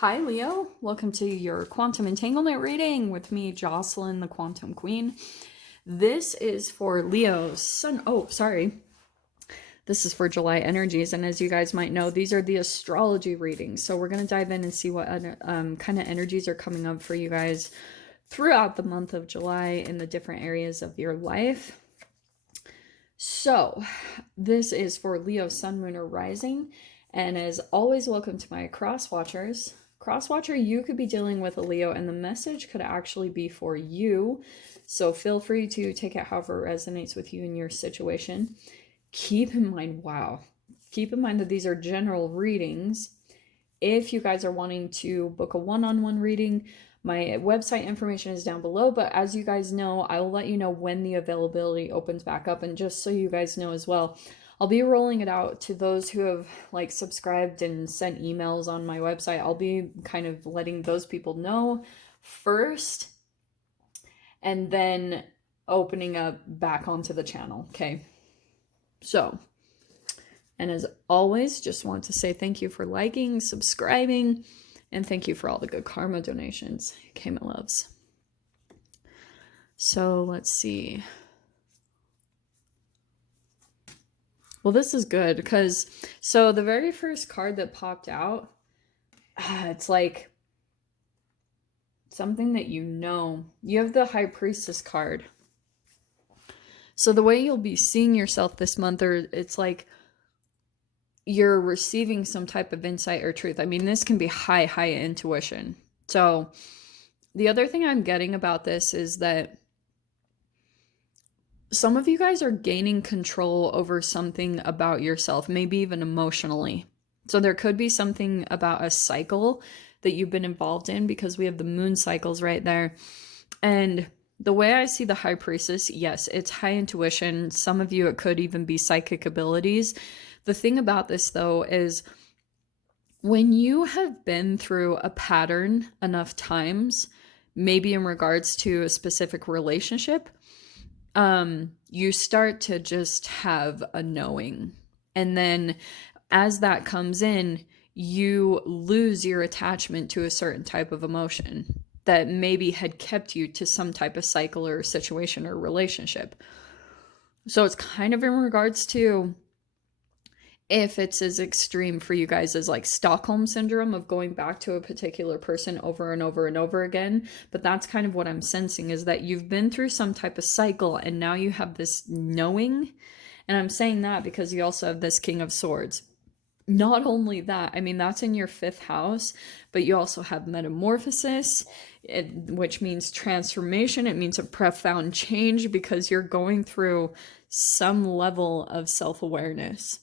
Hi, Leo. Welcome to your quantum entanglement reading with me, Jocelyn, the Quantum Queen. This is for Leo's sun. Oh, sorry. This is for July energies. And as you guys might know, these are the astrology readings. So we're going to dive in and see what kind of energies are coming up for you guys throughout the month of July in the different areas of your life. So this is for Leo, sun, moon, or rising. And as always, welcome to my cross watchers. Crosswatcher, you could be dealing with a Leo and the message could actually be for you. So feel free to take it however it resonates with you in your situation. Keep in mind, keep in mind that these are general readings. If you guys are wanting to book a one-on-one reading, my website information is down below, but as you guys know, I will let you know when the availability opens back up. And just so you guys know as well, I'll be rolling it out to those who have subscribed and sent emails on my website. I'll be kind of letting those people know first and then opening up back onto the channel. Okay. So, and as always, just want to say thank you for liking, subscribing, and thank you for all the good karma donations. Okay, my loves. So let's see. Well, this is good because, so the very first card that popped out, it's like something that you know. You have the High Priestess card. So the way you'll be seeing yourself this month, or it's like you're receiving some type of insight or truth. I mean, this can be high intuition. So the other thing I'm getting about this is that some of you guys are gaining control over something about yourself, maybe even emotionally. So there could be something about a cycle that you've been involved in because we have the moon cycles right there. And the way I see the High Priestess, yes, it's high intuition. Some of you, it could even be psychic abilities. The thing about this, though, is when you have been through a pattern enough times, maybe in regards to a specific relationship, you start to just have a knowing. And then as that comes in, you lose your attachment to a certain type of emotion that maybe had kept you to some type of cycle or situation or relationship. So it's kind of in regards to if it's as extreme for you guys as like Stockholm syndrome of going back to a particular person over and over and over again. But that's kind of what I'm sensing, is that you've been through some type of cycle and now you have this knowing. And I'm saying that because you also have this King of Swords. Not only that, I mean, that's in your 5th house, but you also have metamorphosis, which means transformation. It means a profound change because you're going through some level of self-awareness.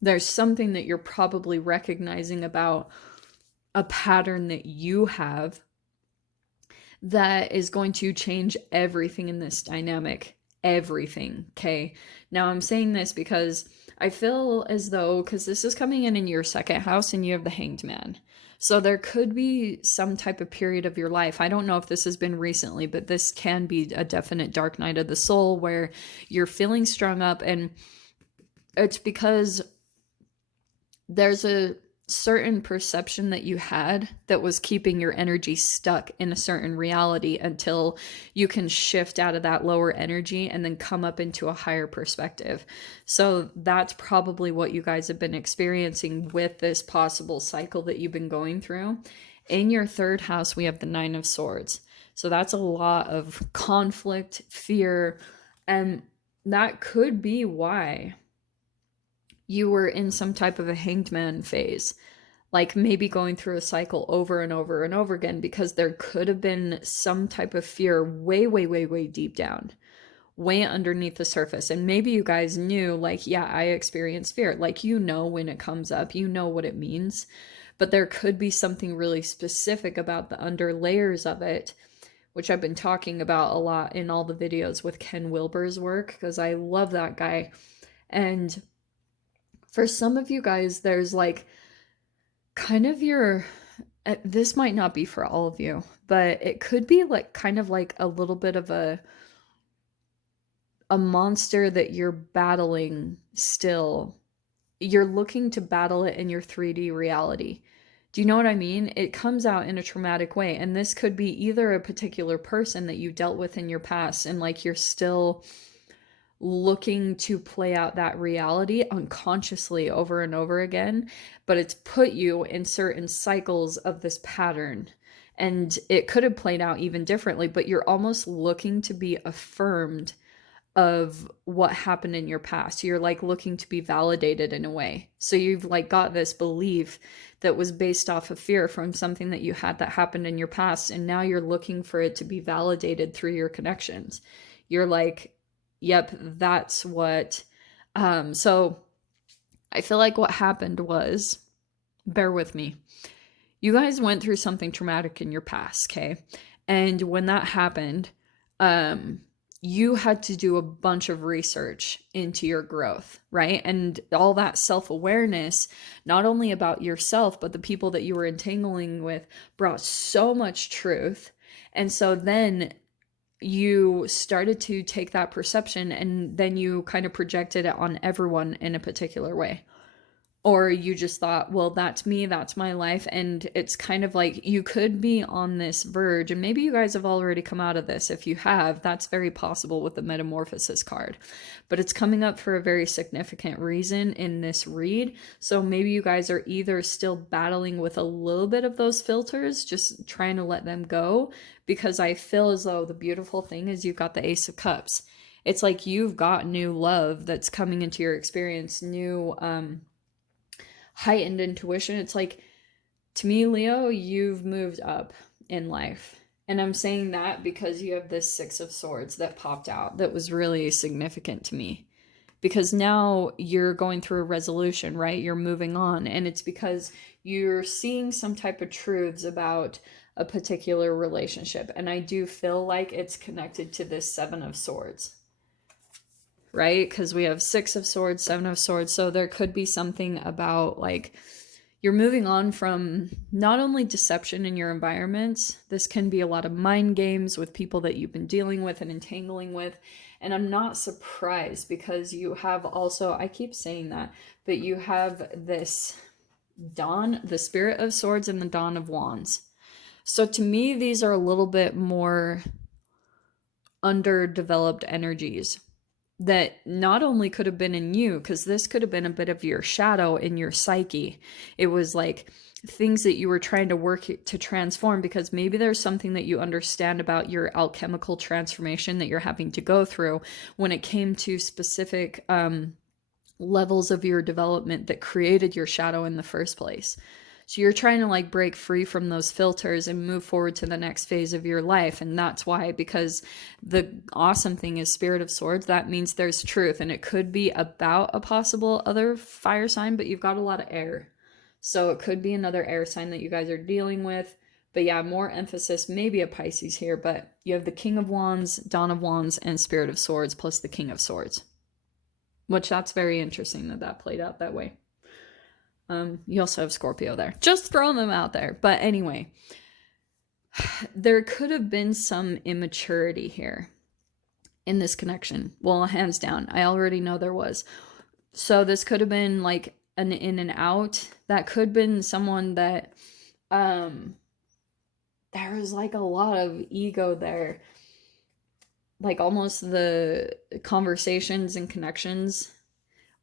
There's something that you're probably recognizing about a pattern that you have that is going to change everything in this dynamic. Everything. Okay. Now I'm saying this because I feel as though, because this is coming in your 2nd house and you have the Hanged Man. So there could be some type of period of your life. I don't know if this has been recently, but this can be a definite dark night of the soul where you're feeling strung up, and it's because there's a certain perception that you had that was keeping your energy stuck in a certain reality until you can shift out of that lower energy and then come up into a higher perspective. So that's probably what you guys have been experiencing with this possible cycle that you've been going through. In your 3rd house, we have the 9 of Swords. So that's a lot of conflict, fear, and that could be why you were in some type of a Hanged Man phase, like maybe going through a cycle over and over and over again, because there could have been some type of fear way deep down, way underneath the surface. And maybe you guys knew, like, yeah, I experience fear. Like, you know, when it comes up, you know what it means, but there could be something really specific about the under layers of it, which I've been talking about a lot in all the videos with Ken Wilber's work, because I love that guy. And for some of you guys, there's like kind of this might not be for all of you, but it could be like kind of like a little bit of a monster that you're battling still. You're looking to battle it in your 3D reality. Do you know what I mean? It comes out in a traumatic way. And this could be either a particular person that you dealt with in your past and like you're still looking to play out that reality unconsciously over and over again, but it's put you in certain cycles of this pattern. And it could have played out even differently, but you're almost looking to be affirmed of what happened in your past. You're like looking to be validated in a way. So you've like got this belief that was based off of fear from something that you had that happened in your past. And now you're looking for it to be validated through your connections. You're like, yep, that's what. So I feel like what happened was, bear with me. You guys went through something traumatic in your past, okay? And when that happened, you had to do a bunch of research into your growth, right? And all that self-awareness, not only about yourself, but the people that you were entangling with, brought so much truth. And so then you started to take that perception and then you kind of projected it on everyone in a particular way. Or you just thought, well, that's me, that's my life. And it's kind of like you could be on this verge, and maybe you guys have already come out of this. If you have, that's very possible with the Metamorphosis card. But it's coming up for a very significant reason in this read. So maybe you guys are either still battling with a little bit of those filters, just trying to let them go, because I feel as though the beautiful thing is you've got the Ace of Cups. It's like you've got new love that's coming into your experience, new heightened intuition. It's like, to me, Leo, you've moved up in life. And I'm saying that because you have this Six of Swords that popped out that was really significant to me. Because now you're going through a resolution, right? You're moving on. And it's because you're seeing some type of truths about a particular relationship. And I do feel like it's connected to this Seven of Swords, right? Because we have Six of Swords, Seven of Swords. So there could be something about like you're moving on from not only deception in your environments. This can be a lot of mind games with people that you've been dealing with and entangling with. And I'm not surprised because you have also, I keep saying that, but you have this Dawn, the Spirit of Swords, and the Dawn of Wands. So to me, these are a little bit more underdeveloped energies that not only could have been in you, because this could have been a bit of your shadow in your psyche. It was like things that you were trying to work to transform, because maybe there's something that you understand about your alchemical transformation that you're having to go through when it came to specific levels of your development that created your shadow in the first place. So you're trying to like break free from those filters and move forward to the next phase of your life. And that's why, because the awesome thing is Spirit of Swords, that means there's truth. And it could be about a possible other fire sign, but you've got a lot of air. So it could be another air sign that you guys are dealing with. But yeah, more emphasis, maybe a Pisces here, but you have the King of Wands, Dawn of Wands, and Spirit of Swords, plus the King of Swords. Which that's very interesting that played out that way. You also have Scorpio there. Just throwing them out there. But anyway, there could have been some immaturity here in this connection. Well, hands down, I already know there was. So this could have been like an in and out. That could have been someone that there was like a lot of ego there. Like almost the conversations and connections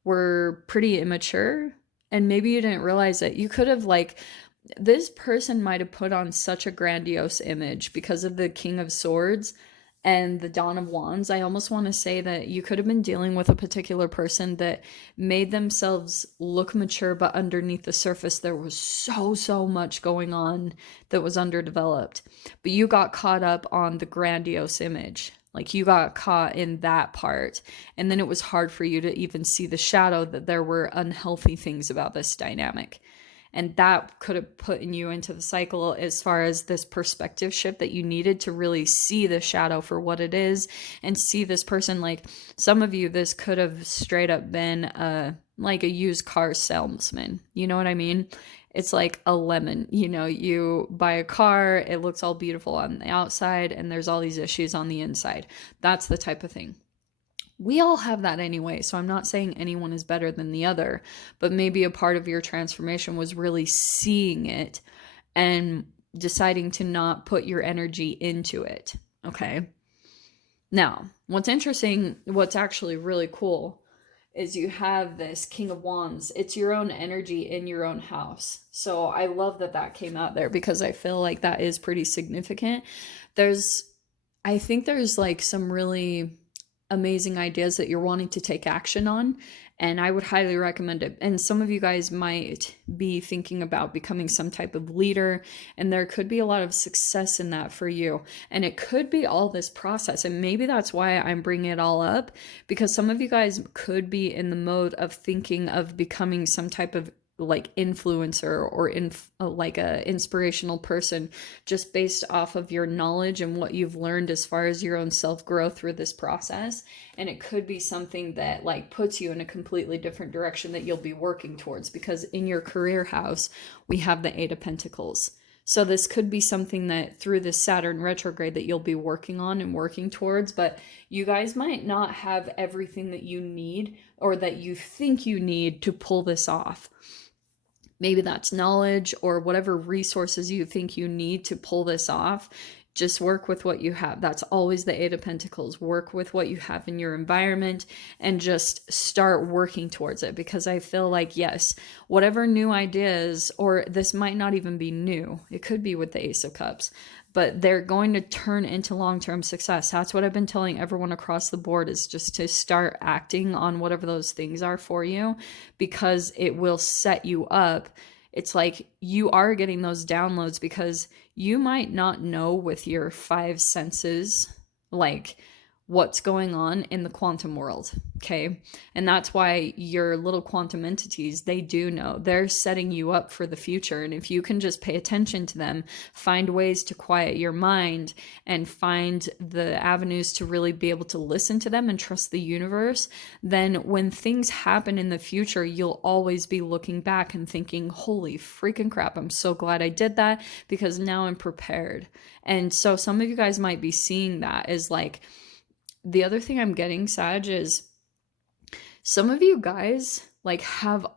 were pretty immature. And maybe you didn't realize it. You could have like, this person might have put on such a grandiose image because of the King of Swords and the Dawn of Wands. I almost want to say that you could have been dealing with a particular person that made themselves look mature, but underneath the surface there was so much going on that was underdeveloped. But you got caught up on the grandiose image. Like you got caught in that part. And then it was hard for you to even see the shadow that there were unhealthy things about this dynamic. And that could have put you into the cycle as far as this perspective shift that you needed to really see the shadow for what it is and see this person. Like some of you, this could have straight up been like a used car salesman. You know what I mean? It's like a lemon, you know, you buy a car, it looks all beautiful on the outside and there's all these issues on the inside. That's the type of thing. We all have that anyway, so I'm not saying anyone is better than the other, but maybe a part of your transformation was really seeing it and deciding to not put your energy into it. Okay. Now, what's interesting, what's actually really cool, is you have this King of Wands. It's your own energy in your own house. So I love that that came out there because I feel like that is pretty significant. I think there's like some really amazing ideas that you're wanting to take action on, and I would highly recommend it. And some of you guys might be thinking about becoming some type of leader, and there could be a lot of success in that for you. And it could be all this process, and maybe that's why I'm bringing it all up, because some of you guys could be in the mode of thinking of becoming some type of like influencer or like a inspirational person, just based off of your knowledge and what you've learned as far as your own self-growth through this process. And it could be something that like puts you in a completely different direction that you'll be working towards, because in your career house we have the Eight of Pentacles. So this could be something that through this Saturn retrograde that you'll be working on and working towards, but you guys might not have everything that you need or that you think you need to pull this off. Maybe that's knowledge or whatever resources you think you need to pull this off. Just work with what you have. That's always the Eight of Pentacles. Work with what you have in your environment and just start working towards it. Because I feel like, yes, whatever new ideas, or this might not even be new, it could be with the Ace of Cups, but they're going to turn into long-term success. That's what I've been telling everyone across the board, is just to start acting on whatever those things are for you, because it will set you up. It's like you are getting those downloads because you might not know with your five senses, like what's going on in the quantum world, okay? And that's why your little quantum entities, they do know. They're setting you up for the future. And if you can just pay attention to them, find ways to quiet your mind and find the avenues to really be able to listen to them and trust the universe, then when things happen in the future, you'll always be looking back and thinking, holy freaking crap, I'm so glad I did that, because now I'm prepared. And so some of you guys might be seeing that as like, the other thing I'm getting, Sag, is some of you guys like have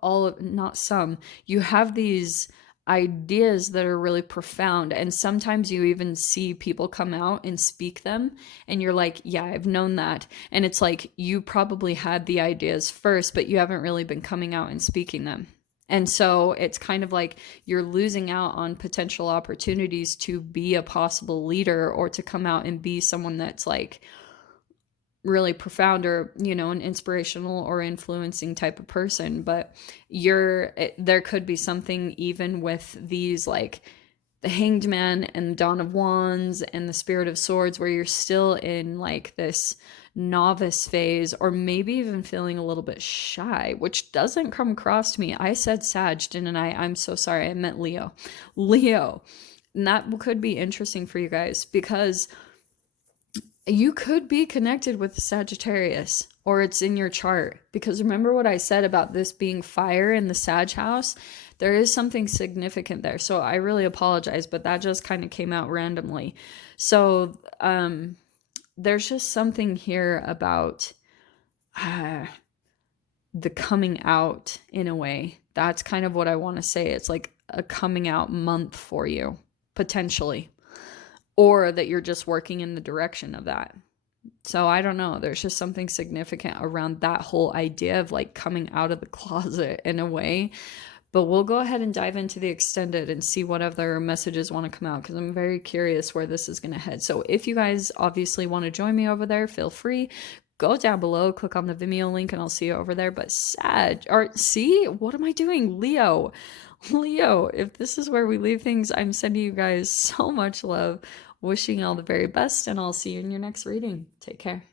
not some, you have these ideas that are really profound. And sometimes you even see people come out and speak them. And you're like, yeah, I've known that. And it's like, you probably had the ideas first, but you haven't really been coming out and speaking them. And so it's kind of like you're losing out on potential opportunities to be a possible leader or to come out and be someone that's like really profound, or an inspirational or influencing type of person. But there could be something even with these, like the Hanged Man and the Dawn of Wands and the Spirit of Swords, where you're still in like this novice phase, or maybe even feeling a little bit shy, which doesn't come across to me. I said Sag, didn't I? I'm so sorry, I meant Leo. And that could be interesting for you guys, because you could be connected with Sagittarius, or it's in your chart. Because remember what I said about this being fire in the Sag house? There is something significant there. So I really apologize, but that just kind of came out randomly. So there's just something here about the coming out in a way. That's kind of what I want to say. It's like a coming out month for you, potentially. Or that you're just working in the direction of that. So I don't know. There's just something significant around that whole idea of like coming out of the closet in a way. But we'll go ahead and dive into the extended and see what other messages want to come out, because I'm very curious where this is going to head. So if you guys obviously want to join me over there, feel free. Go down below, click on the Vimeo link, and I'll see you over there. But what am I doing? Leo, if this is where we leave things, I'm sending you guys so much love. Wishing you all the very best, and I'll see you in your next reading. Take care.